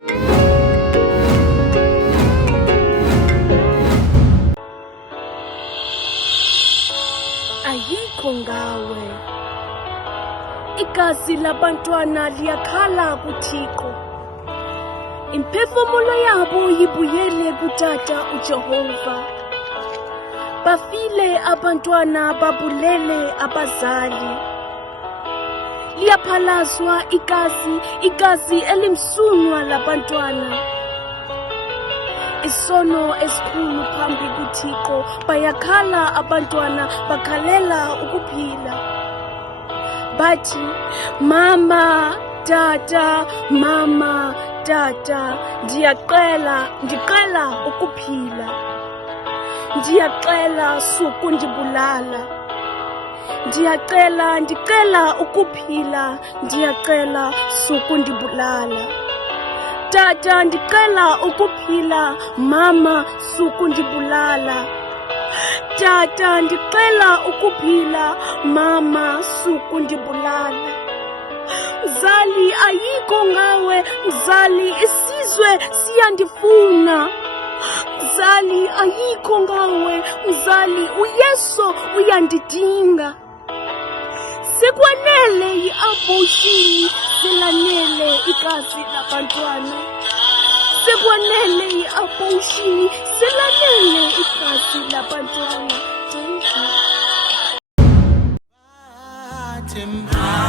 Ayikho ngawe. Igazi labantwana liyakhala kuThixo. Imphefumulo yabo yibuyele kuTata uJehova. Bafile abantwana babulele abazali. Liyaphalazwa igazi elimsulwa labantwana. Isono esikhulu phambi kuThixo, bayakhala abantwana bakhalela ukuphila. Bathi, mama, tata, ndiqela ukuphila. Ndiyaqela sukundibulala. Ndicela ukuphila, ndiyaqela sukundibulala. Tata, ndicela ukuphila, mama, sukundibulala. Tata, ndicela ukuphila, mama, sukundibulala. Mzali, ayikho ngawe. Mzali, isizwe siyandifuna. Mzali, ayikho ngawe. Mzali, uYesu uyandidinga. Sekwanele i-abortion, selanele igazi labantwana. Sekwanele i-abortion, selanele igazi labantwana. Thank you.